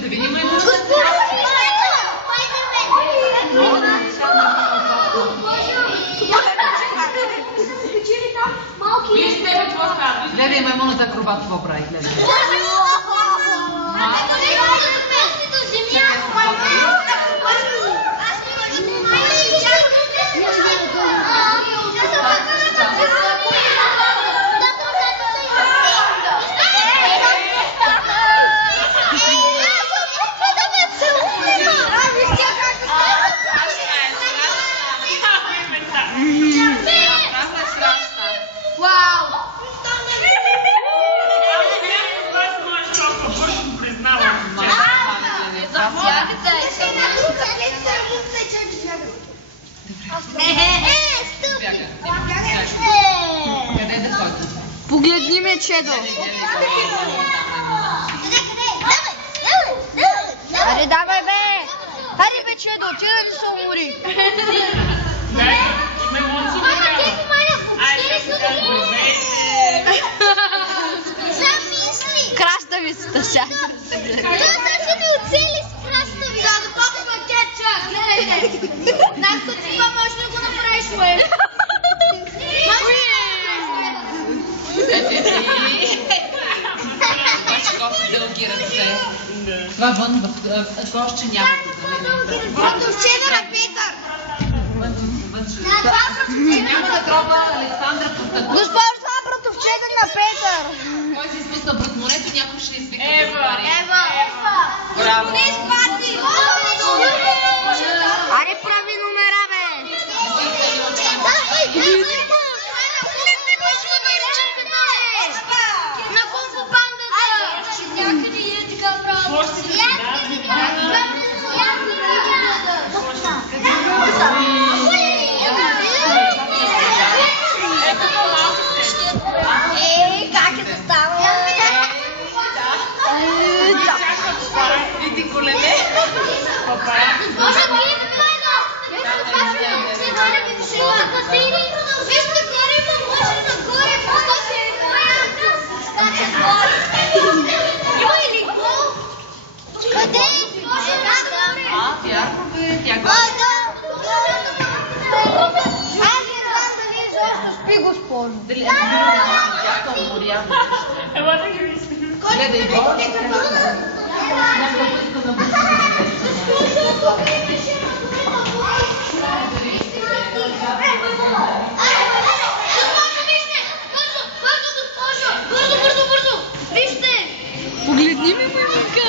да видим ли? Гледай, маймуната акробат какво прави, гледай. Погледни ме, Чедо. Аре, давай, бе. Аре, бе, Чедо, ти да ни се умори. Краставицата сега. Това са ми оцели с краставица. Да, да покажа кетчуп, гледайте. Нас като това може да го направиш, уе. Дълги ръце. Това вън, още няма Братовчеда на Петър. Няма да пробва Александра Протакова. Госпожо, това е братовчеда на Петър. Кой се изпусна пред морето, някой ще извика. Ева. Браво. Не спаси. Аре, прави номера, бе. На Кунг-фу пандата. Някъде е така право. Как е да става? Види колене. Може да е много. Вижте горе, може нагоре, просто се скача горе. Има ли гол? Къде? Вярно бе, тя го... Аз не знам да вие също спи, госпожо. Дали е тя уморява. Ела да ги вижте. Гледай го. Бързо! Вижте! Погледни ме, маймунка.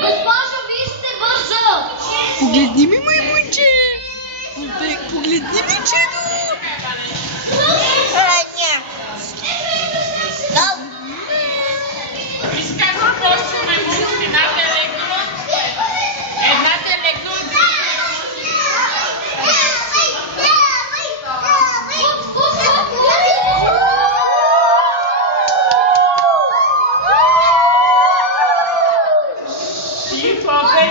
Госпожо, вижте бързо! Погледни ме, маймунче. Погледни ме, Чедо. Изказвам просто маймунки. Едната е лекно. Едната е лекно. И попей.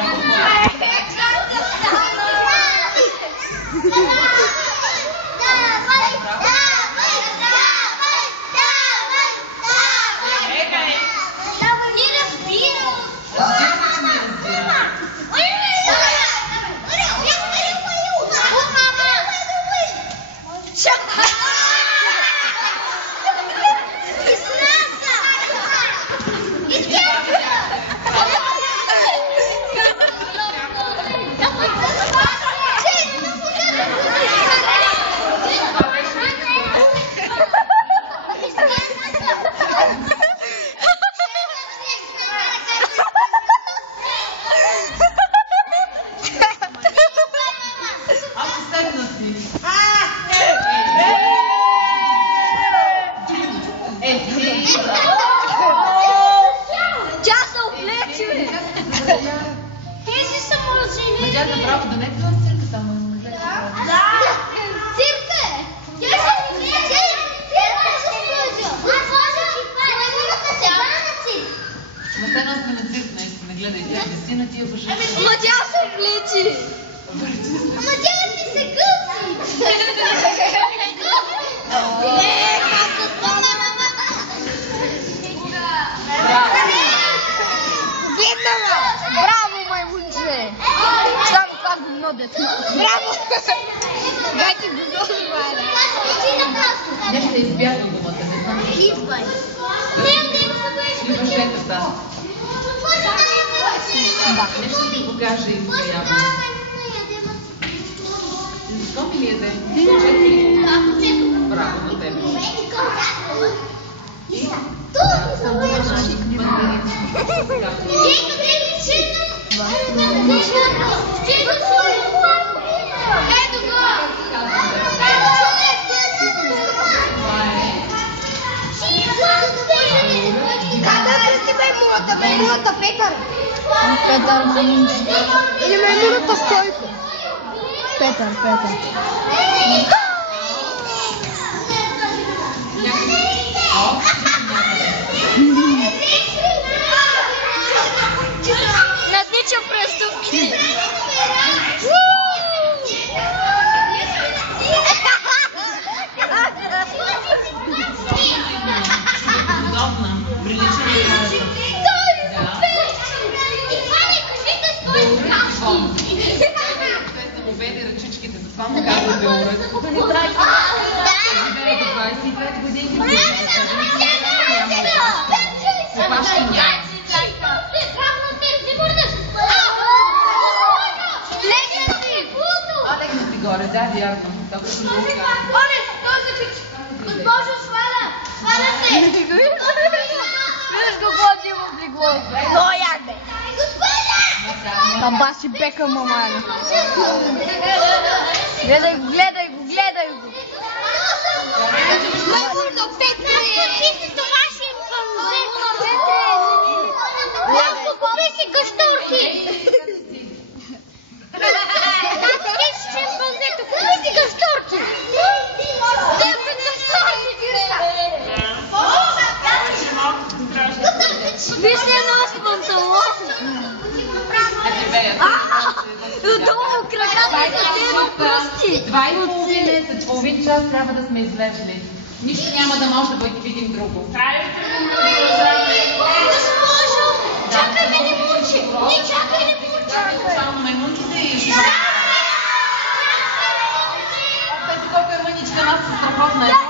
Тя направо да не е това цирка само. Цирка е! Тя ще ми Ма се носим на цирк, наистина, гледайте. Дестина ти е бъжа. Ама тя се облечи! Ама тя ми се гъси! Как да стане, мама? Нещо е избягва гумата, не знам защо. Идвай. И въжетата. Нещо да ти покаже Иска явно. Защо ми ли е ден? Четири. Браво на тебе. Маймуната, Петър. Петър Манински. Или маймуната Стойко. Петър. Надничам преступки. Удобна. Прилича на хората. Обеди ръчичките, затова му казва Белорък. Да ни прави. Живее до 25 години. Опашки няма. Легна си горе, да, вярно. Толкова съм го казва. Госпожо, сваля се! Виж го годи в облегло. Но як бе. Там баси бека, мамаля. Гледай го. Маймуната, Петър! Писи това ще им пълзе! Купи си гъщурки! Виж ли нос панталон? Долу краката се прости. 2,5 половин час трябва да сме излезли. Нищо няма да може да видим друго. Госпожо, чакай ме, не мучи! Не чакай, не мучи! Само маймунките и живота. Колко е мъничка, нас е страхотна.